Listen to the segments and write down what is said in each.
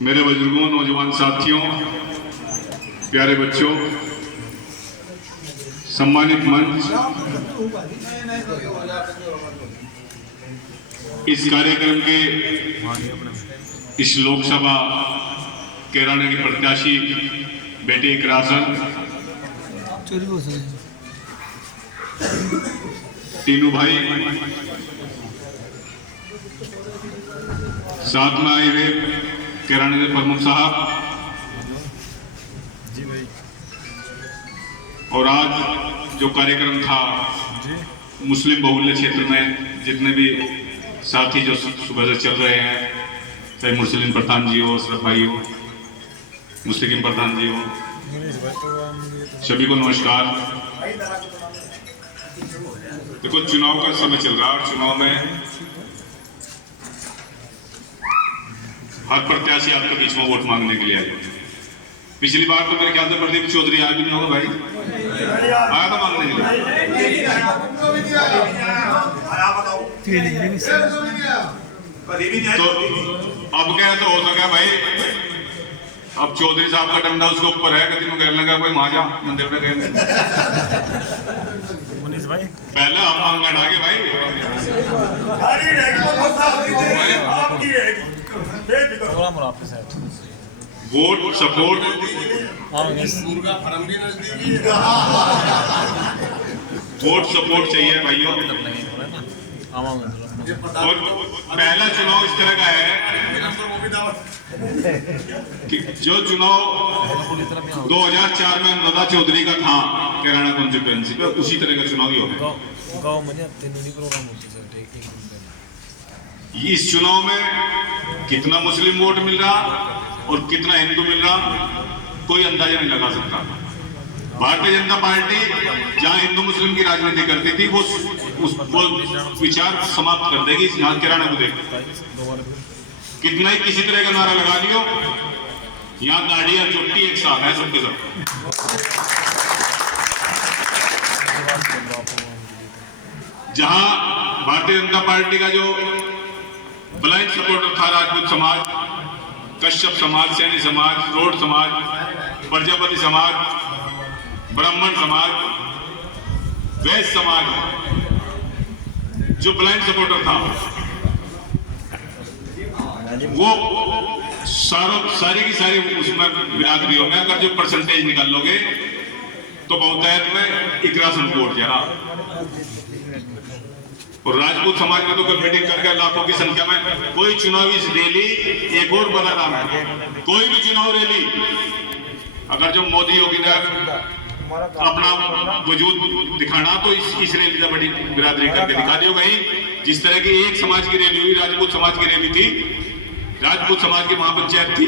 मेरे बुजुर्गों, नौजवान साथियों, प्यारे बच्चों, सम्मानित मंच, इस कार्यक्रम के इस लोकसभा कैराना की प्रत्याशी बेटी इकरासन, तीनों भाई, साथ में आए हुए कैराना के प्रमुख साहब जी भाई, और आज जो कार्यक्रम था मुस्लिम बहुल्य क्षेत्र में जितने भी साथी जो सुबह से चल रहे हैं, चाहे मुस्लिम प्रधान जी हो, अशरफ भाई हो, मुस्लिम प्रधान जी हो, सभी को नमस्कार। देखो, चुनाव का समय चल रहा है और चुनाव में हर प्रत्याशी आपके बीच में वोट मांगने के लिए आए। पिछली बार तो मेरे ख्याल से प्रदीप चौधरी आया भी नहीं होगा भाई, आया था मांगने के लिए। तो अब क्या तो हो सका भाई, अब चौधरी साहब का डंडा उसके ऊपर है, कभी कहने लगा कोई वहां जा मंदिर में गए पहले हम मांगा ना के भाई वोट सपोर्ट वोट सपोर्ट चाहिए भाइयों। और पहला चुनाव इस तरह का है कि जो चुनाव 2004 में अनुराधा चौधरी का था कैराना कॉन्स्टिट्यूएंसी पे, उसी तरह का चुनाव ही होगा। इस चुनाव में कितना मुस्लिम वोट मिल रहा और कितना हिंदू मिल रहा कोई अंदाजा नहीं लगा सकता। भारतीय जनता पार्टी जहां हिंदू मुस्लिम की राजनीति करती थी वो विचार समाप्त कर देगी यहाँ कैराना को देख। कितना ही किसी तरह का नारा लगा लियो, यहाँ दाढ़ी और चुट्टी एक साथ है सबके सब। जहां भारतीय जनता पार्टी का जो ब्लाइंड सपोर्टर था राजपूत समाज, कश्यप समाज, सैनी समाज, रोड समाज, प्रजापति समाज, ब्राह्मण समाज, वैश्य समाज, जो ब्लाइंड सपोर्टर था वो सारी की सारी उसमें बिरादरियों में अगर जो परसेंटेज निकाल लोगे तो बहुतायत में इकरासन वोट जा रहा। और राजपूत समाज में तो मीटिंग करके लाखों की संख्या में कोई चुनावी रैली, एक और बड़ा नाम है, कोई भी चुनाव रैली अगर जो मोदी योगी ने अपना वजूद दिखाना तो इस रैली का बड़ी बिरादरी करके दिखा दियो। कहीं जिस तरह की एक समाज की रैली हुई, राजपूत समाज की रैली थी, राजपूत समाज की महापंचायत थी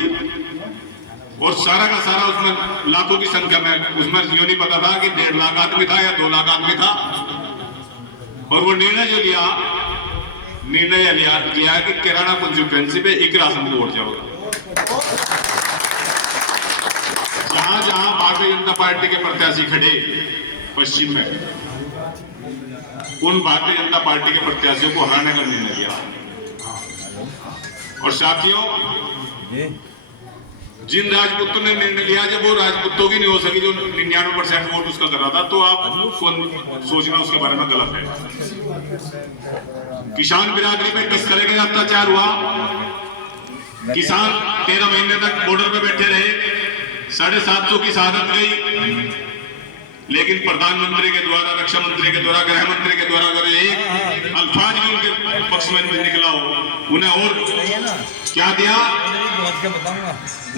और सारा का सारा उसमें लाखों की संख्या में, उसमें यूं नहीं पता था कि 1.5 लाख आदमी था या 2 लाख आदमी था। और वो निर्णय जो लिया कि कैराना कॉन्स्टिट्यूएंसी पे इकरासन को वोट जाओगे। जहां जहां भारतीय जनता पार्टी के प्रत्याशी खड़े पश्चिम में, उन भारतीय जनता पार्टी के प्रत्याशियों को हराने का निर्णय लिया। और साथियों, जिन राजपूतों ने निर्णय लिया, जब वो राजपूतों की नहीं हो सकी जो 99% वोट उसका कर रहा था, तो आप सोचना उसके बारे में गलत है। किसान बिरादरी पे किस तरह का अत्याचार हुआ, किसान 13 महीने तक बॉर्डर पे बैठे रहे, 750 की शहादत गई, लेकिन प्रधानमंत्री के द्वारा, रक्षा मंत्री के द्वारा, गृह मंत्री के द्वारा अगर एक अल्फाज भी उनके पक्ष में निकला हो, उन्हें और क्या दिया,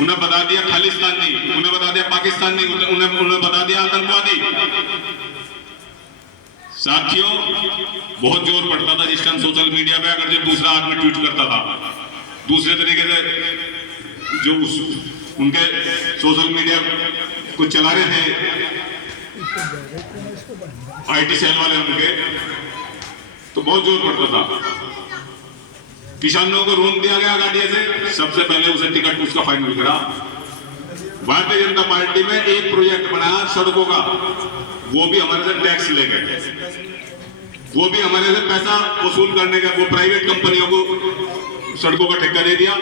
उन्हें बता दिया खालिस्तानी, उन्हें बता दिया पाकिस्तानी, उन्हें बता दिया आतंकवादी। साथियों, बहुत जोर पड़ता था जिस टाइम सोशल मीडिया पे, अगर जो दूसरा आदमी ट्वीट करता था दूसरे तरीके से, जो उनके सोशल मीडिया को चला रहे थे आईटी सेल वाले उनके, तो बहुत जोर पड़ता था। किसानों को रोन दिया गया गाड़ियों से, सबसे पहले उसे टिकट उसका फाइनल करा। भारतीय जनता पार्टी में एक प्रोजेक्ट बनाया सड़कों का, वो भी हमारे से टैक्स ले गए। वो भी हमारे से पैसा वसूल करने का, वो प्राइवेट कंपनियों को सड़कों का ठेका दे दिया।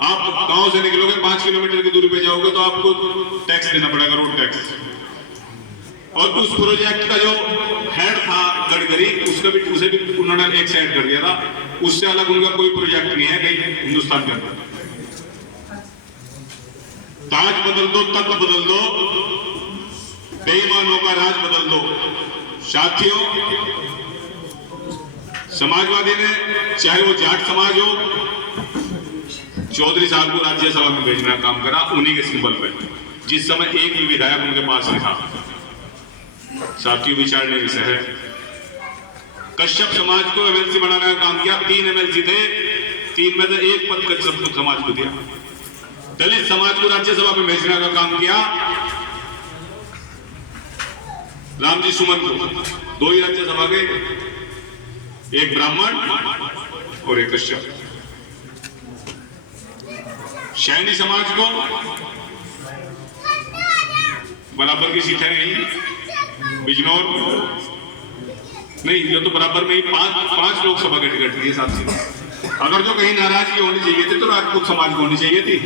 आप गांव से निकलोगे 5 किलोमीटर की दूरी पे जाओगे तो आपको टैक्स देना पड़ेगा, रोड टैक्स। और उस प्रोजेक्ट का जो हेड था गडकरी, उसे भी उन्होंने एक साइड कर दिया था। उससे अलग उनका कोई प्रोजेक्ट नहीं है कहीं हिंदुस्तान के अंदर। ताज बदल दो, तख्त बदल दो, बेईमानों का राज बदल दो। साथियों, समाजवादी ने, चाहे वो जाट समाज हो, चौधरी साहब को राज्यसभा में भेजने का काम करा उन्हीं के सिंबल पे, जिस समय एक भी विधायक उनके पास नहीं था। साथियों, विचारने विषय है। कश्यप समाज को एमएलसी बनाने का काम किया, 3 एमएलसी थे, 3 में से 1 पद कश्यप समाज को दिया। दलित समाज को राज्यसभा में भेजने का काम किया रामजी सुमन को, 2 ही राज्यसभा के, एक ब्राह्मण और एक कश्यप। शैनी समाज को बराबर की सीटें नहीं, बिजनौर नहीं, ये तो बराबर में ही 5 लोकसभा के टिकट दिए 7 सीटें। अगर जो कहीं नाराजगी होनी चाहिए थी तो राजपूत समाज को होनी चाहिए थी,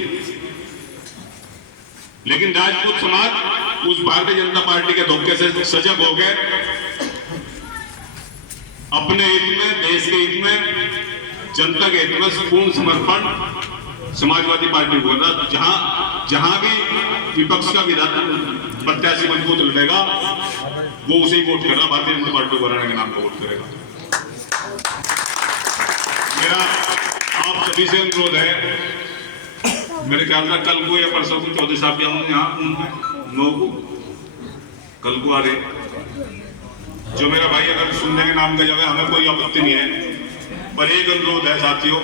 लेकिन राजपूत समाज उस भारतीय जनता पार्टी के धोखे से सजग हो गए। अपने हित में, देश के हित में, जनता के हित में पूर्ण समर्पण समाजवादी पार्टी को था। जहां भी विपक्ष का प्रत्याशी मजबूत लड़ेगा वो उसे ही वोट करेगा, भारतीय जनता पार्टी को हराने के नाम पर वोट करेगा। मेरा आप सभी से अनुरोध है, मेरे ख्याल से कल को या परसों को चौधरी साहब भी आऊंगे यहाँ 9 को, कल को आ रहे। जो मेरा भाई अगर सुनने के नाम का जगह, हमें कोई आपत्ति नहीं है, पर एक अनुरोध है साथियों,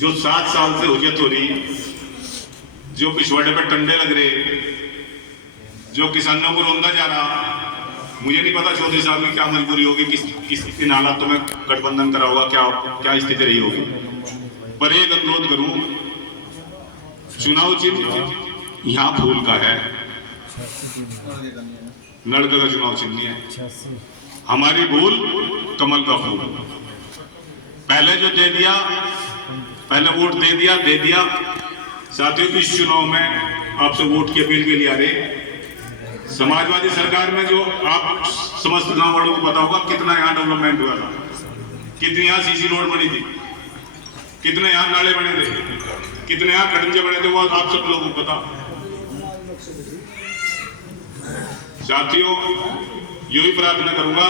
जो 7 साल से हुज्जत हो रही, जो पिछवाड़े पे टंडे लग रहे, जो किसानों को रोंदा जा रहा, मुझे नहीं पता चौधरी साहब की क्या मजबूरी होगी, किन हालातों में गठबंधन करा होगा, क्या स्थिति रही होगी। पर एक अनुरोध करूं, चुनाव चिन्ह यहाँ फूल का है, लड़का का चुनाव चिन्ह है। हमारी भूल कमल का फूल। पहले जो दे दिया, पहले वोट दे दिया। साथियों, इस चुनाव में आपसे वोट की अपील के लिए आ रहे। समाजवादी सरकार में जो आप समस्त गांव वालों को पता होगा कितना यहाँ डेवलपमेंट हुआ था, कितनी यहाँ सीसी रोड बनी थी, कितने यहाँ नाले बने थे, कितने यहाँ खड़ंजे बने थे, वो आप सब लोगों को पता। साथियों, यही प्रार्थना करूंगा